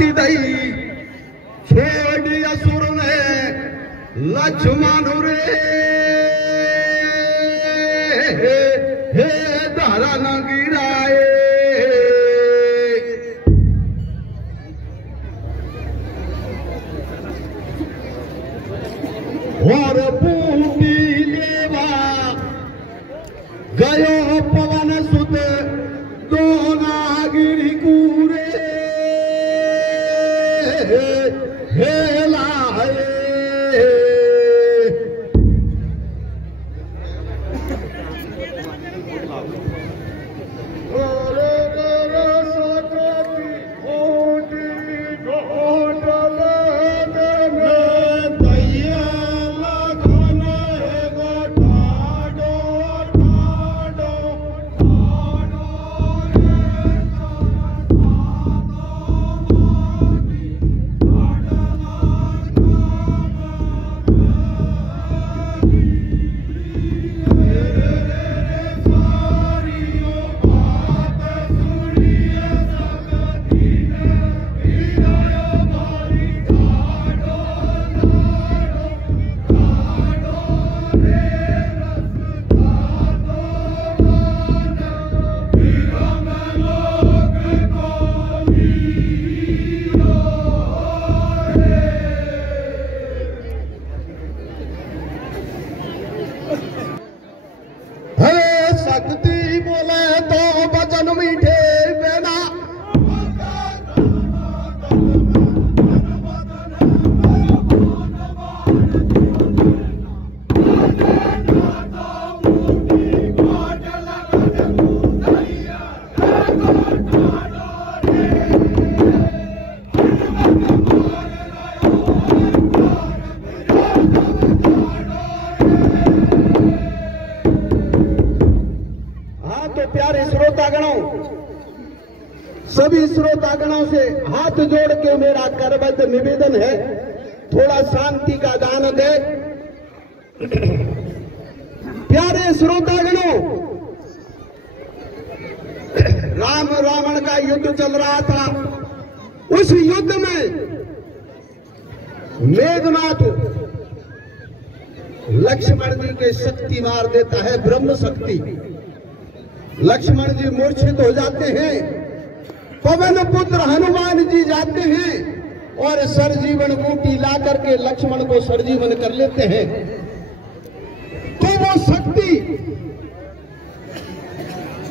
आरती दई छोड़ी असुर ने लक्ष्मण रे हे धारा न गिराए और बूटी लेवा गयो पवन सुत दो नागिरी कूरे हे लाए शक्ति बोले तो वचन मीठे बेना प्यारे श्रोतागणों, सभी श्रोतागणों से हाथ जोड़ के मेरा करबद्ध निवेदन है, थोड़ा शांति का दान दे। प्यारे श्रोतागणों, राम रावण का युद्ध चल रहा था। उस युद्ध में मेघनाथ लक्ष्मण जी के शक्ति मार देता है, ब्रह्म शक्ति। लक्ष्मण जी मूर्छित हो जाते हैं। पवन पुत्र हनुमान जी जाते हैं और सरजीवन बूटी ला करके लक्ष्मण को सरजीवन कर लेते हैं। तो वो शक्ति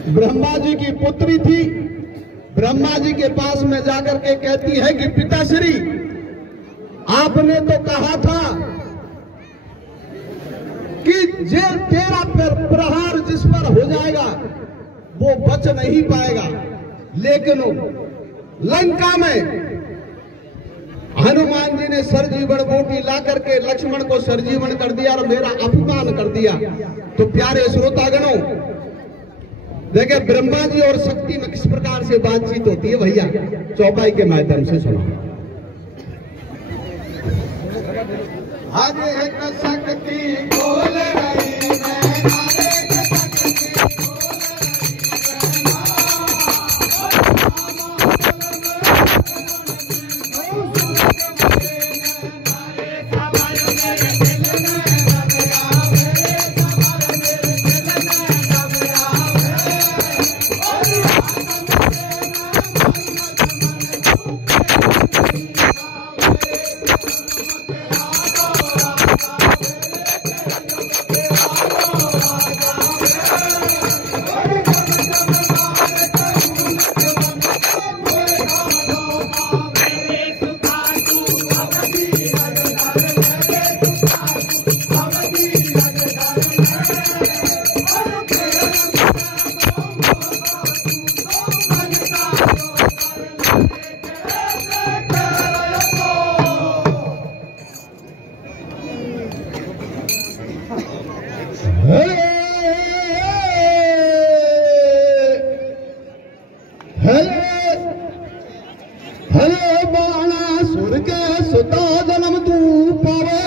ब्रह्मा जी की पुत्री थी। ब्रह्मा जी के पास में जाकर के कहती है कि पिताश्री, आपने तो कहा था कि जे तेरा प्रहार जिस पर हो जाएगा वो बच नहीं पाएगा, लेकिन लंका में हनुमान जी ने सरजीवन बूटी ला करके लक्ष्मण को सरजीवन कर दिया और मेरा अपमान कर दिया। तो प्यारे श्रोतागणों, देखिए ब्रह्मा जी और शक्ति में किस प्रकार से बातचीत होती है भैया, चौपाई के माध्यम से सुनो। हरे एक शक्ति बोल रही है, हरे बाणासुर के सुता जन्म तू पावे,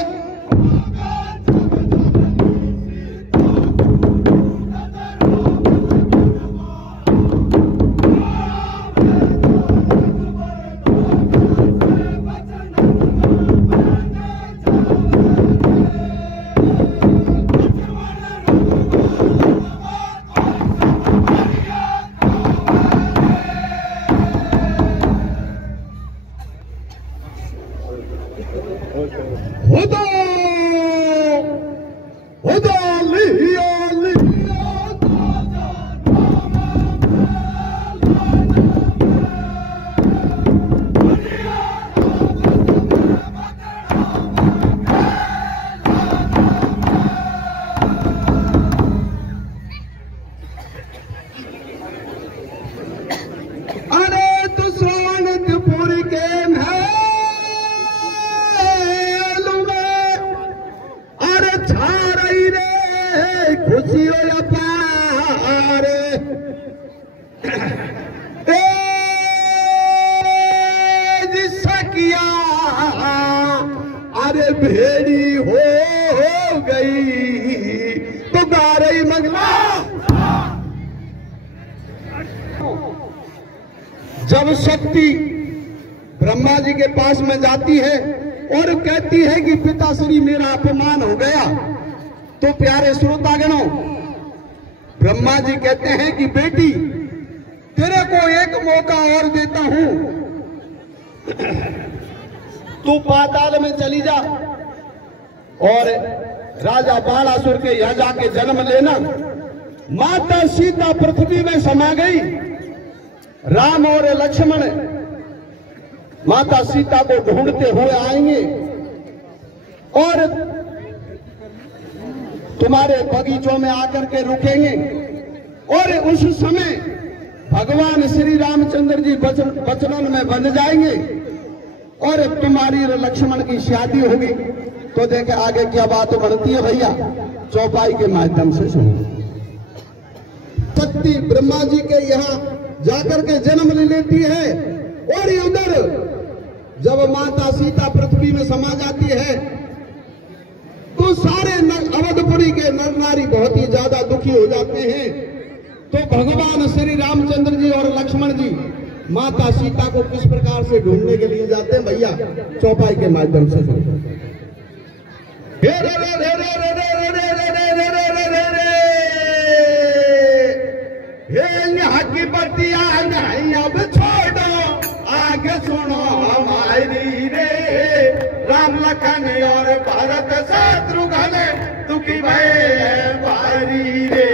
ये भेड़ी हो गई तो गा रही मंगला। जब शक्ति ब्रह्मा जी के पास में जाती है और कहती है कि पिताश्री मेरा अपमान हो गया, तो प्यारे श्रोतागणों, ब्रह्मा जी कहते हैं कि बेटी तेरे को एक मौका और देता हूं, तू पाताल में चली जा और राजा बाणासुर के यहां जाके जन्म लेना। माता सीता पृथ्वी में समा गई। राम और लक्ष्मण माता सीता को ढूंढते हुए आएंगे और तुम्हारे बगीचों में आकर के रुकेंगे। और उस समय भगवान श्री रामचंद्र जी बचपन में बन जाएंगे और तुम्हारी और लक्ष्मण की शादी होगी। तो देखे आगे क्या बात बनती है भैया, चौपाई के माध्यम से सुनो। शक्ति ब्रह्मा जी के यहाँ जाकर के जन्म ले लेती है और उधर जब माता सीता पृथ्वी में समा जाती है तो सारे अवधपुरी के नर नारी बहुत ही ज्यादा दुखी हो जाते हैं। तो भगवान श्री रामचंद्र जी और लक्ष्मण जी माता सीता को किस प्रकार से ढूंढने के लिए जाते हैं भैया, चौपाई के माध्यम से सुनो। की बतिया नहीं अब छोड़ो, आगे सुनो हमारी रे। राम लखन और भरत शत्रुघ्न दुखी भय भारी रे।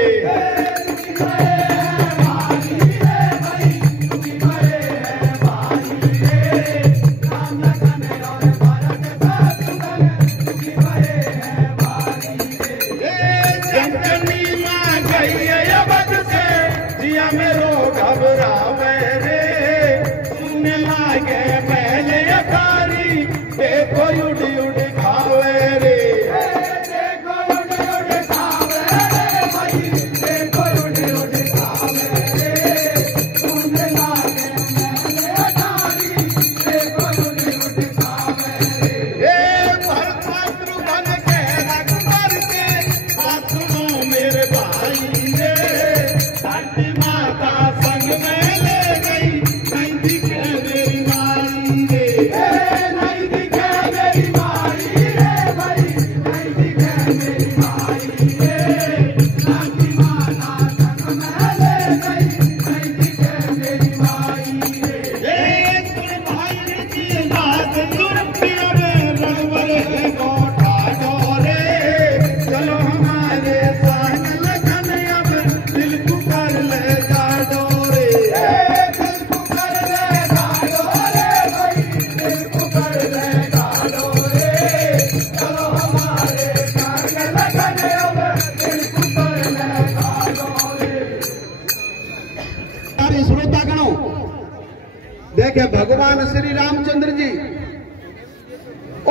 देखे भगवान श्री रामचंद्र जी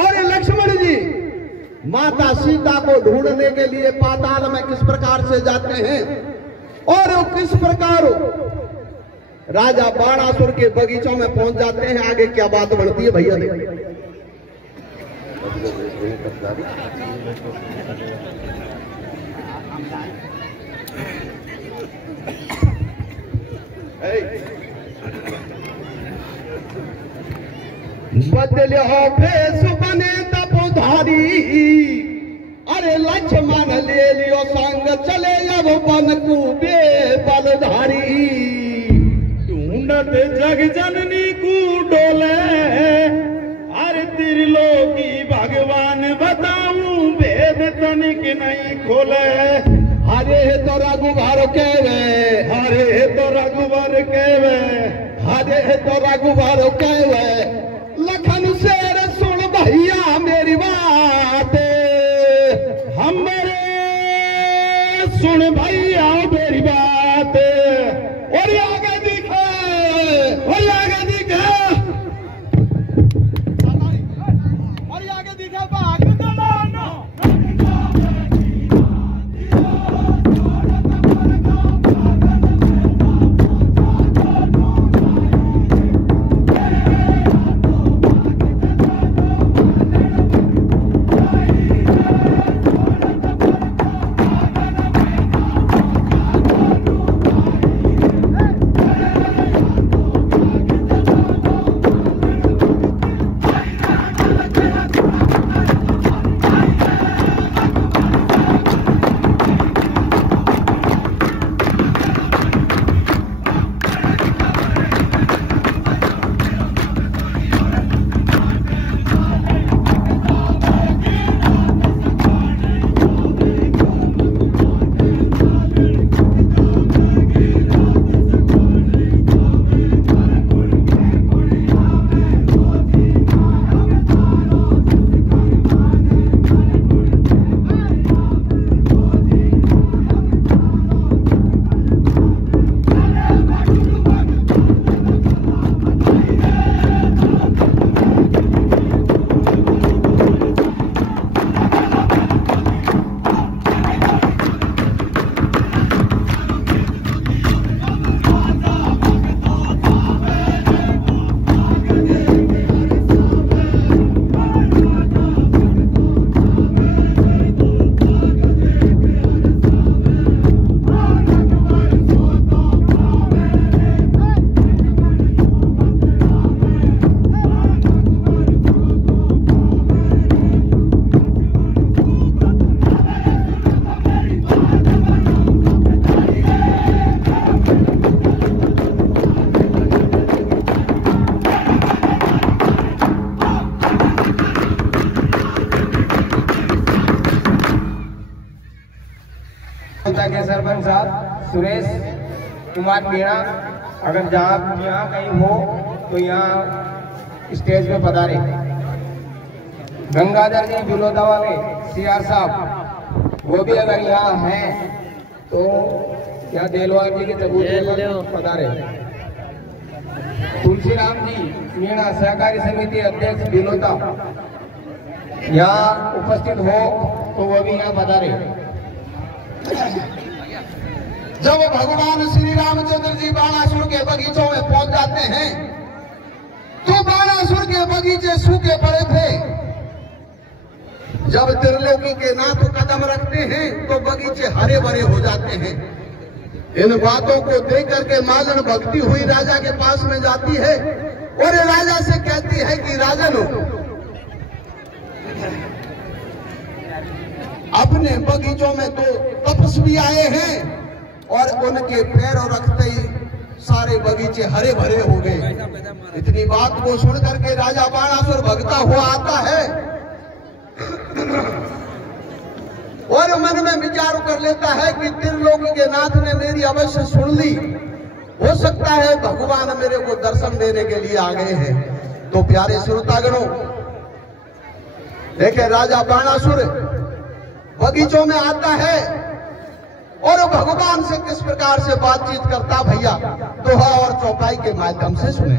और लक्ष्मण जी माता सीता को ढूंढने के लिए पाताल में किस प्रकार से जाते हैं और वो किस प्रकार राजा बाणासुर के बगीचों में पहुंच जाते हैं। आगे क्या बात बढ़ती है भैया देखिए। बदले हो भेष बने तपोधारी, अरे लक्ष्मण ले लियो संग चले अब बन कूबे बलधारी। ढूंढत जग जननी को डोले, अरे त्रिलोकी भगवान बताऊं भेद तनिक नहीं खोले। हरे तो रघुवर केवे, हरे तो रघुवर केवे, हरे तो रघुवर केवे। लखन शेर सुन भैया मेरी बात, हमारे सुन भैया मेरी बात। और आगे दिखे, और आगे दिखे, और आगे दिखे भाग चलाना। सरपंच साहब सुरेश कुमार मीणा, अगर यहाँ कहीं हो तो यहाँ स्टेज पे पधारे। गंगाधर जी बिलोदा वाले सीआर साहब, वो भी अगर यहाँ हैं तो यहाँ देलवाल जी के चबूतरे पर पधारे। तुलसीराम जी मीणा सहकारी समिति अध्यक्ष बिलोदा, यहाँ उपस्थित हो तो वो भी यहाँ पधारे। जब भगवान श्री रामचंद्र जी बाणासुर के बगीचों में पहुंच जाते हैं तो बाणासुर के बगीचे सूखे पड़े थे। जब त्रिलोकी के नाथ कदम रखते हैं तो बगीचे हरे भरे हो जाते हैं। इन बातों को देख करके मालन भक्ति हुई राजा के पास में जाती है और राजा से कहती है कि राजन, अपने बगीचों में तो तपस्वी आए हैं और उनके पैर रखते ही सारे बगीचे हरे भरे हो गए। इतनी बात को सुन करके राजा बाणासुर भगता हुआ आता है और मन में विचार कर लेता है कि त्रिलोकी के नाथ ने मेरी अवश्य सुन ली, हो सकता है भगवान मेरे को दर्शन देने के लिए आ गए हैं। तो प्यारे श्रोतागणों, देखे राजा बाणासुर बगीचों में आता है और भगवान से किस प्रकार से बातचीत करता, भैया दोहा और चौपाई के माध्यम से सुने।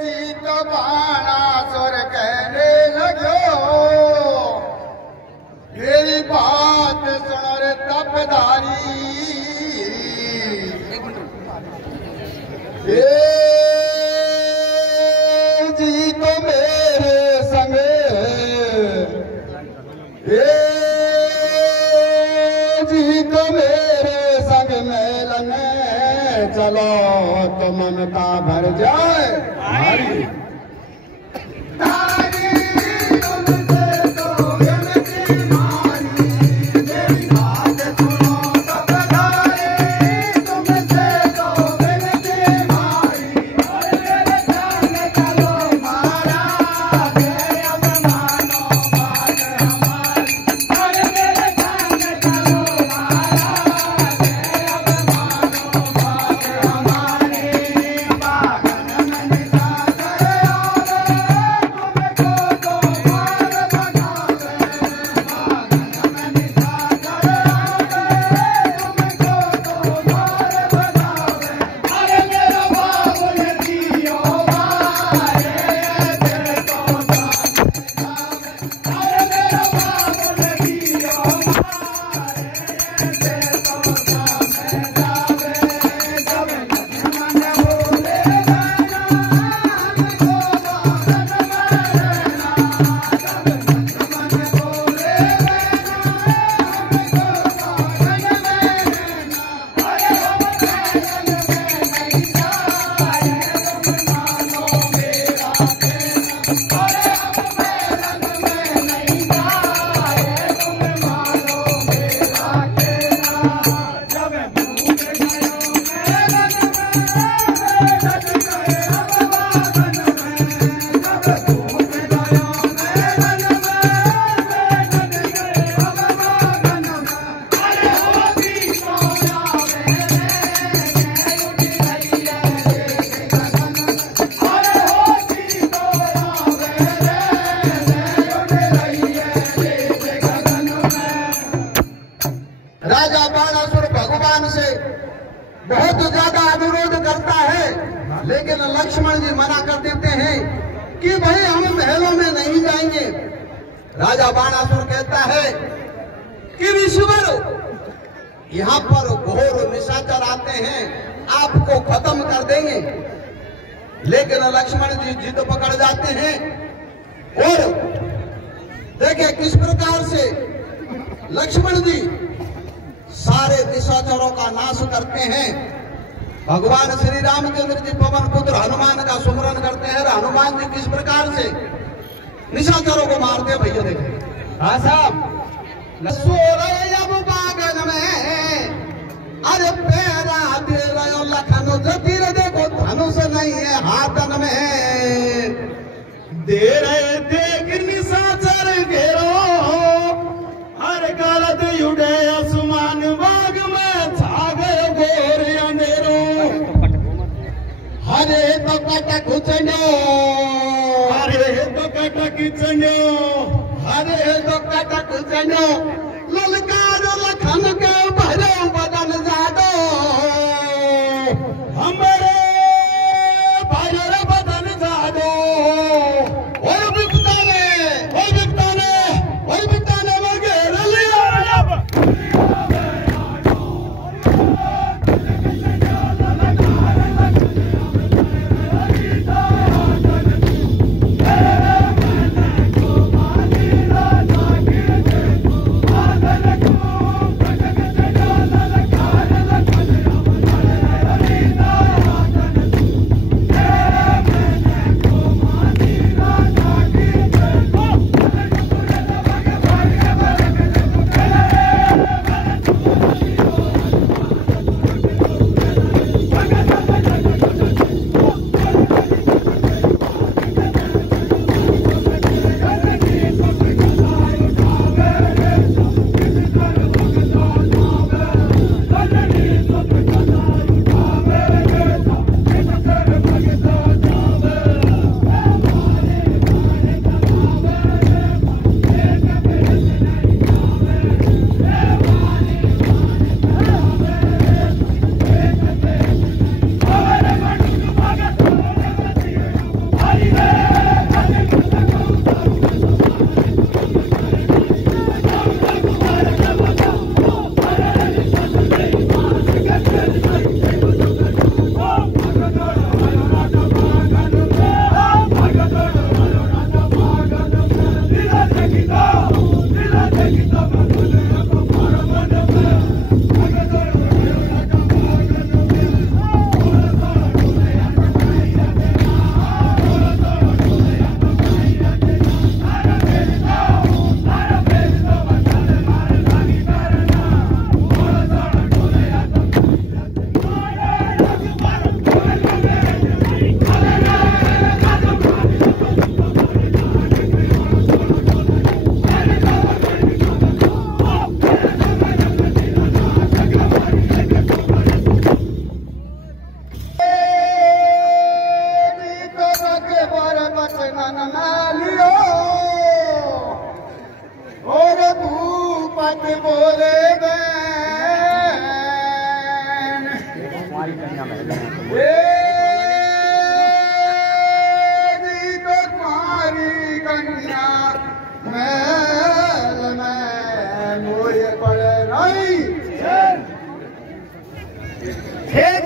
जी तो बाणासुर कहने लगे, मेरी बात सुनो रे तपधारी। जी तो मेरे संगे, जी तो मेरे संग मेलन चलो तो ममता भर जाए। बहुत ज्यादा अनुरोध करता है, लेकिन लक्ष्मण जी मना कर देते हैं कि भाई हम महलों में नहीं जाएंगे। राजा बाणासुर कहता है कि ऋषिवर, यहाँ पर घोर निशाचर आते हैं, आपको खत्म कर देंगे। लेकिन लक्ष्मण जी जिद पकड़ जाते हैं और देखिए किस प्रकार से लक्ष्मण जी सारे निशाचरों का नाश करते हैं। भगवान श्री रामचंद्र जी पवन पुत्र हनुमान का सुमरन करते हैं। हनुमान जी किस प्रकार से निशाचरों को मारते हैं, भैया देखें। हाँ साहब, बागन में अरे पैरा दे रहे लखन जतीर, देखो धनुष नहीं है हाथन में, दे रहे देख निशा हरे तो कटक उचण्यो हरे तो कटक उचण्यो हरे तो कटक उचण्यो ललकारो लखन के भरे बदन जादो हमारे भरे बदन जादो और बिकताने वगैरह लिया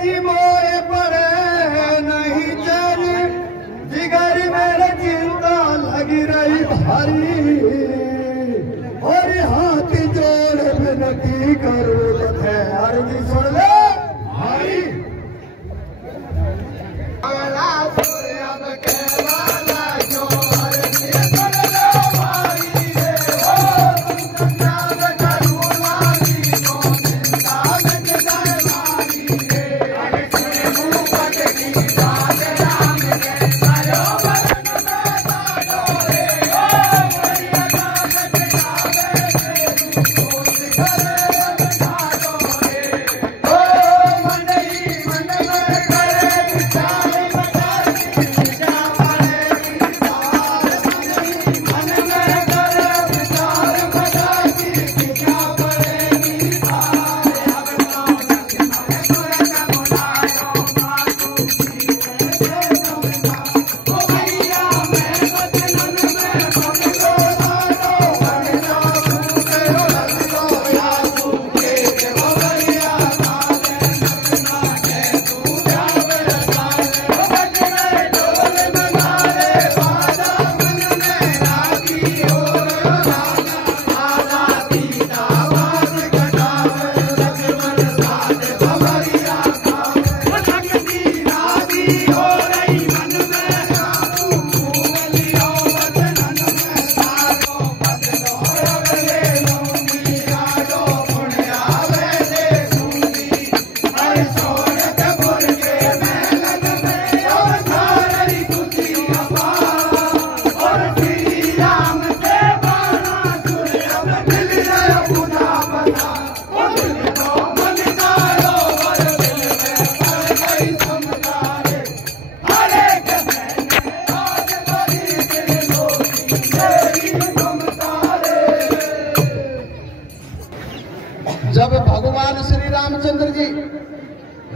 जी मोए पड़े नहीं चल जिगर मेरे चिंता लगी रही भारी और हाथ जोड़ विनती करो थे अर्जी सुन ले भाई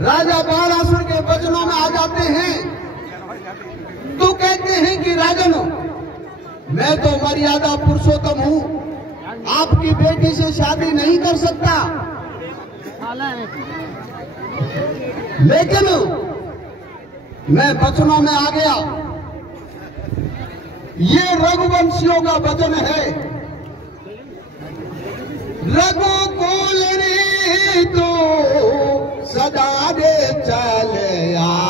राजा बाणासुर के वचनों में आ जाते हैं तो कहते हैं कि राजन, मैं तो मर्यादा पुरुषोत्तम हूं, आपकी बेटी से शादी नहीं कर सकता, लेकिन मैं वचनों में आ गया। ये रघुवंशियों का वचन है, रघुकुल तो सदा दे चले आई,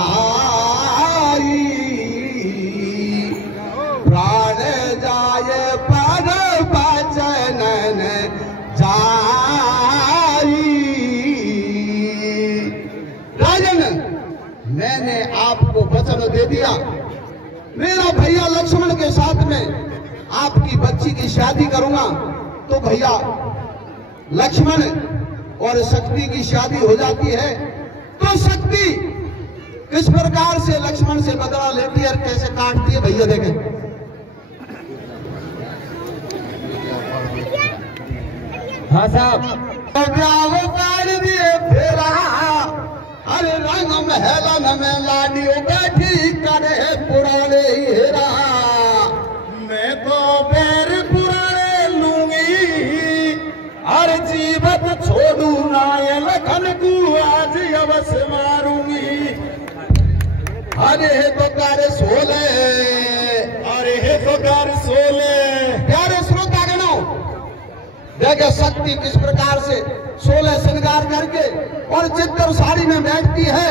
प्राण जाए पर बचन जाई। राजन, मैंने आपको वचन दे दिया, मेरा भैया लक्ष्मण के साथ में आपकी बच्ची की शादी करूंगा, तो भैया लक्ष्मण और शक्ति की शादी हो जाती है। तो शक्ति किस प्रकार से लक्ष्मण से बदला लेती है और कैसे काटती है, भैया देखें। हाँ साहब। काट दिए फेरा, अरे रंग महलन में लाडियों बैठी करे पुराने हेरा। मैं तो पैर पुराने लूंगी, हर जीवत छोड़ू ना, ये लखन को आज अवश्य मारूंगी। अरे तो कर सोले, अरे हे तो कर सोले। प्यारे श्रोतागणों, देखे शक्ति किस प्रकार से 16 श्रृंगार करके और चित्तर साड़ी में बैठती है,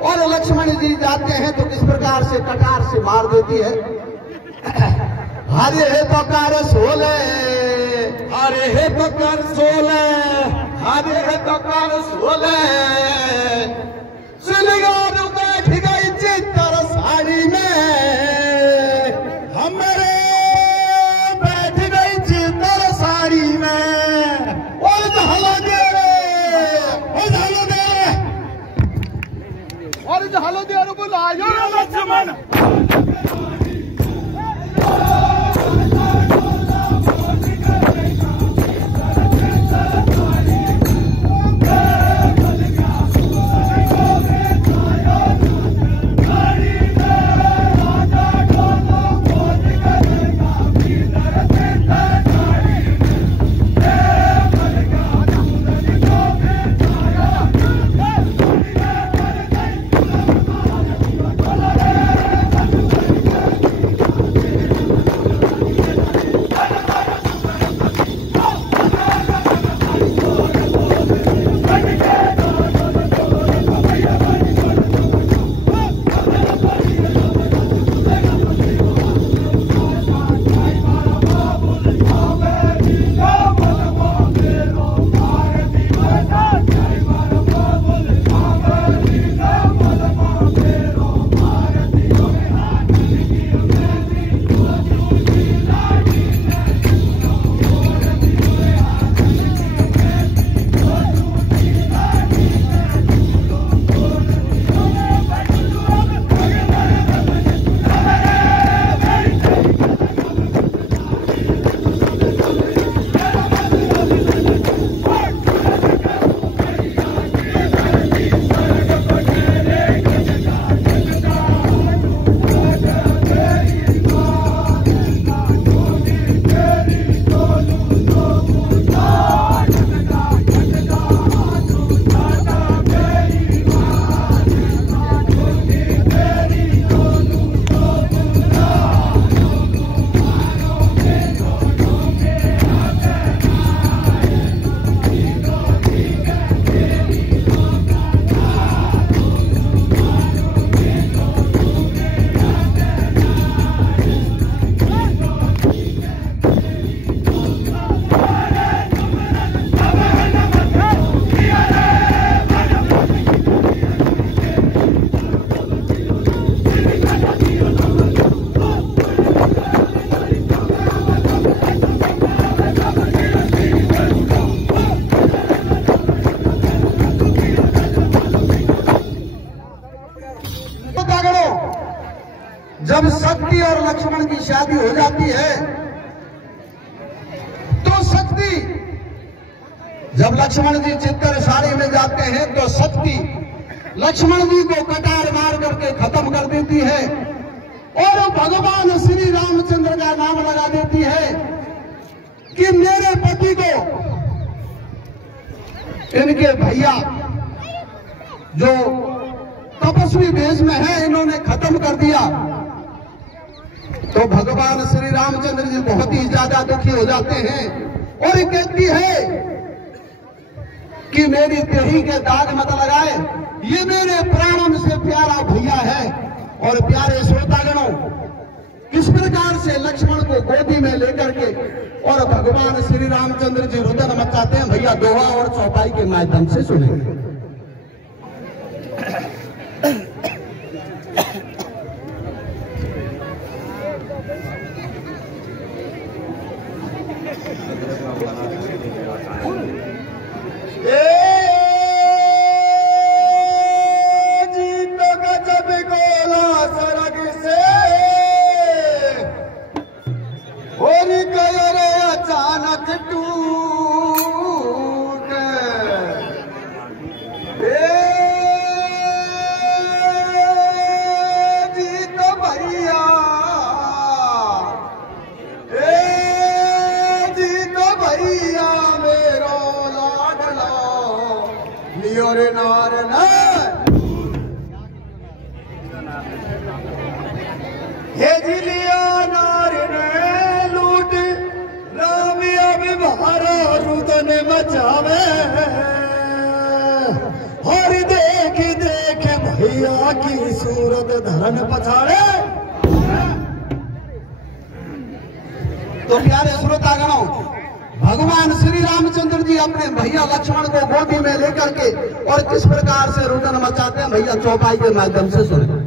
और लक्ष्मण जी जाते हैं तो किस प्रकार से कटार से मार देती है। अरे हे तो कर सोले, अरे हे तो कर सोले, अरे हे तो कर सोले। श्रृंगार बैठ गई चित्तर साड़ी में, हमारे बैठ गई चित्तर साड़ी में। और झाला दे और झालो दे बुलायो लक्ष्मण। जब शक्ति और लक्ष्मण की शादी हो जाती है तो शक्ति, जब लक्ष्मण जी चित्तर साड़ी में जाते हैं तो शक्ति लक्ष्मण जी को कटार मार करके खत्म कर देती है और भगवान श्री रामचंद्र का नाम लगा देती है कि मेरे पति को इनके भैया जो तपस्वी वेश में है इन्होंने खत्म कर दिया। तो भगवान श्री रामचंद्र जी बहुत ही ज्यादा दुखी हो जाते हैं और ये कहती है कि मेरी तेरी के दाग मत लगाए, ये मेरे प्राणों से प्यारा भैया है। और प्यारे श्रोतागणों, किस प्रकार से लक्ष्मण को गोदी में लेकर के और भगवान श्री रामचंद्र जी रुदन मचाते हैं, भैया दोहा और चौपाई के माध्यम से सुनेंगे। हर देख देख भैया की सूरत धरन पछाड़े। तो प्यारे श्रोतागणों, भगवान श्री रामचंद्र जी अपने भैया लक्ष्मण को गोदी में लेकर के और किस प्रकार से रुदन मचाते हैं, भैया चौपाई के माध्यम से सुने।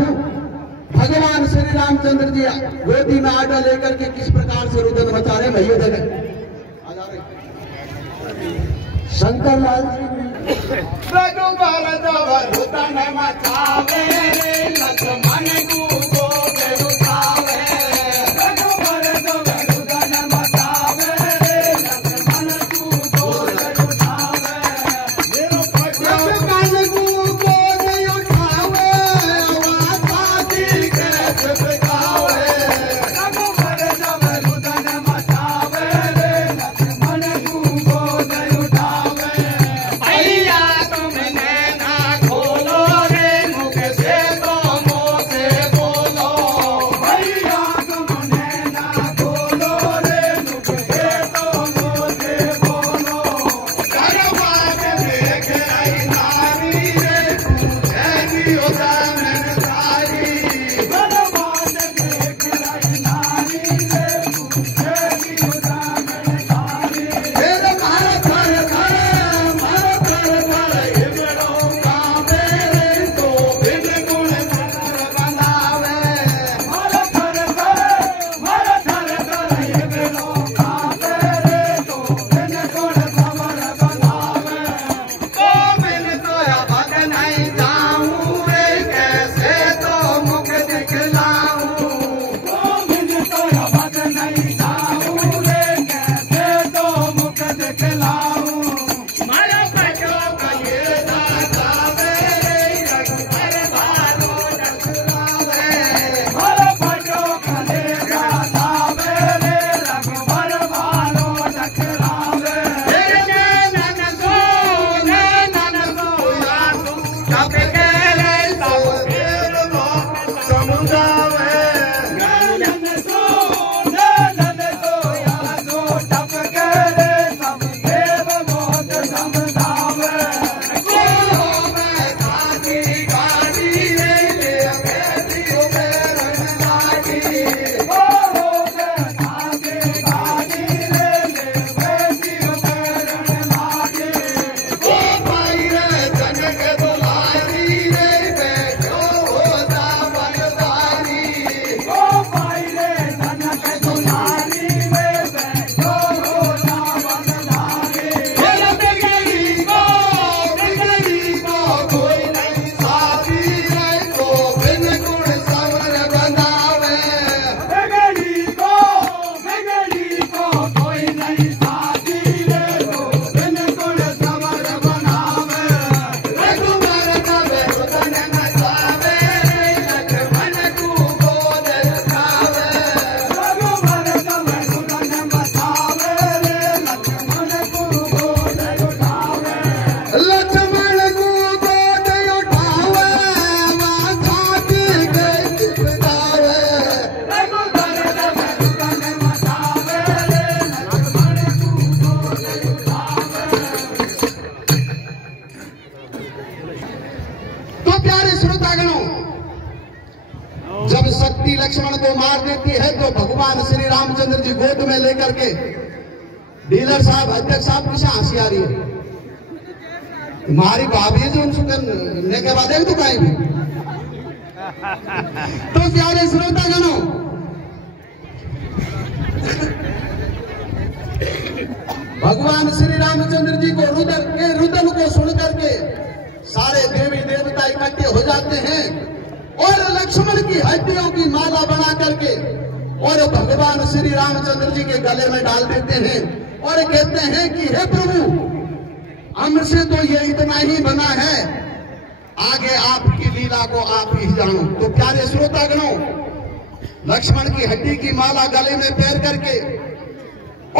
हूं भगवान श्री रामचंद्र जी गोदी में आटा लेकर के किस प्रकार से रुदन मचा रहे भैया देखे शंकर लाल जी रघुबर जब रुदन मचावे लक्ष्मण को गोद उठावे रघुबर जब रुदन मचावे लक्ष्मण को गोद उठावे लक्ष्मण को गोद उठावे आवाज़ के जगावे रघुबर जब रुदन मचावे लक्ष्मण को गोद उठावे भैया तुम नैना खोलो रे मुख से तो मुँह से बोलो भैया तुम नैना खोलो रे मुख से तो मुँह से बोलो दरबार देख रही नारी रे पूछेगी उदाहरण सारी दरबार देख रही नारी रे पूछेगी उदाहरण सारी मेरे भारत जब शक्ति लक्ष्मण को मार देती है तो भगवान श्री रामचंद्र जी गोद में लेकर के डीलर साहब अध्यक्ष साहब पीछे हंसी आ रही है तुम्हारी भाभी जो उनसे के बाद तो कहीं भी तो प्यारे श्रोतागणों भगवान श्री रामचंद्र जी को रुदन को सुन करके सारे देवी देवता इकट्ठे हो जाते हैं और लक्ष्मण की हड्डियों की माला बना करके और भगवान श्री रामचंद्र जी के गले में डाल देते हैं और कहते हैं कि हे प्रभु हमसे तो ये इतना ही बना है, आगे आपकी लीला को आप ही जानो। तो प्यारे श्रोतागणों लक्ष्मण की हड्डी की माला गले में पैर करके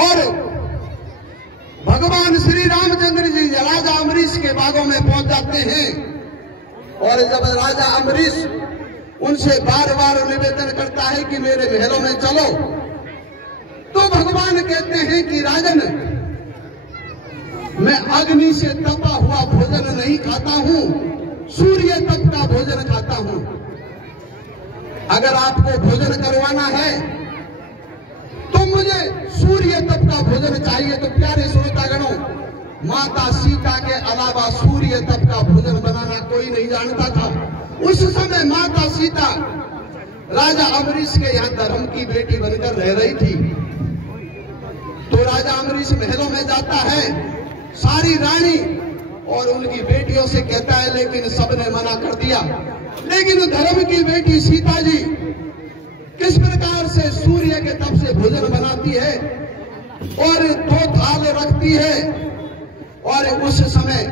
और भगवान श्री रामचंद्र जी राजा अम्बरीश के बागों में पहुंच जाते हैं और जब राजा अम्बरीश उनसे बार बार निवेदन करता है कि मेरे महलों में चलो तो भगवान कहते हैं कि राजन मैं अग्नि से तपा हुआ भोजन नहीं खाता हूं, सूर्य तप का भोजन खाता हूं। अगर आपको भोजन करवाना है तो मुझे सूर्य तप का भोजन चाहिए। तो प्यारे श्रोतागणों माता सीता के अलावा सूर्य तप का भोजन बनाना कोई नहीं जानता था। उस समय माता सीता राजा अम्बरीश के यहाँ धर्म की बेटी बनकर रह रही थी। तो राजा अम्बरीश महलों में जाता है, सारी रानी और उनकी बेटियों से कहता है, लेकिन सबने मना कर दिया। लेकिन धर्म की बेटी सीता जी किस प्रकार से सूर्य के तप से भोजन बनाती है और 2 थाल रखती है। और उस समय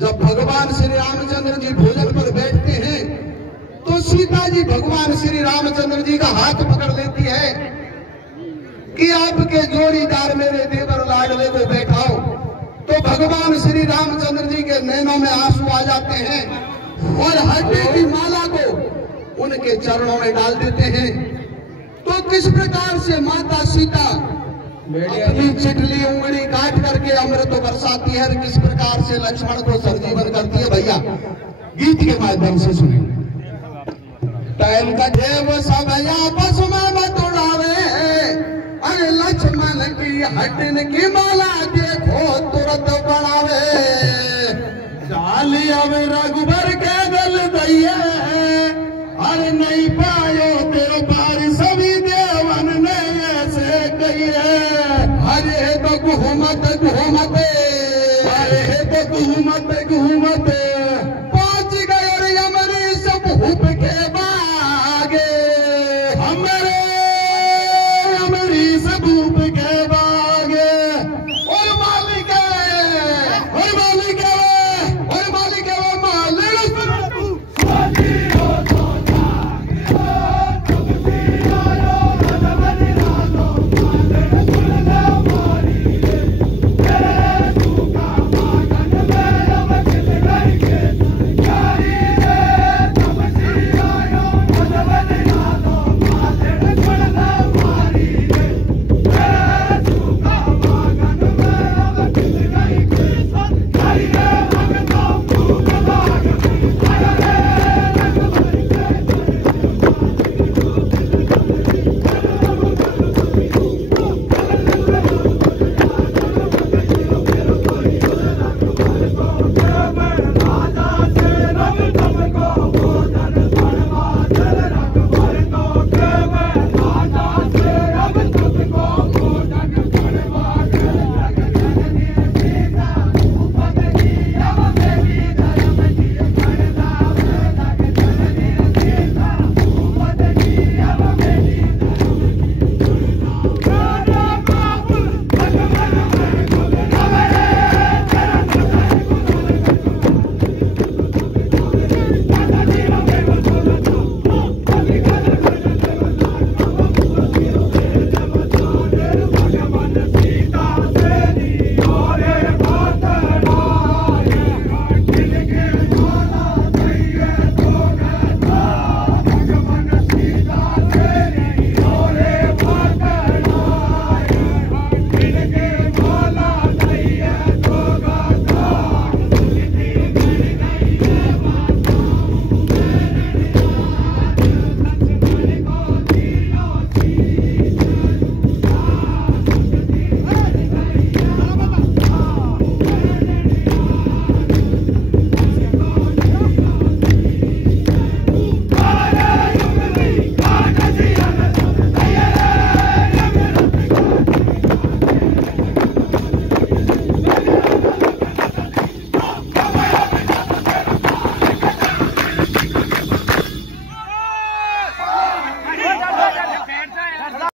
जब भगवान श्री रामचंद्र जी भोजन पर बैठते हैं तो सीता जी भगवान श्री रामचंद्र जी का हाथ पकड़ लेती है कि आपके जोड़ीदार मेरे देवर लाडले को बैठाओ। तो भगवान श्री रामचंद्र जी के नैनों में आंसू आ जाते हैं और हड्डी की माला को उनके चरणों में डाल देते हैं। तो किस प्रकार से माता सीता अपनी चिटली उंगली काट करके अमृत बरसाती है, किस प्रकार से लक्ष्मण को सर्जीवन करती है, भैया गीत के माध्यम से सुने। टाइम का देव सब आपस में बतुड़ावे, अरे लक्ष्मण की हड्डिन की माला देखो तुरंत बनावे। डाली अब रघुबर के गल दैये, अरे नहीं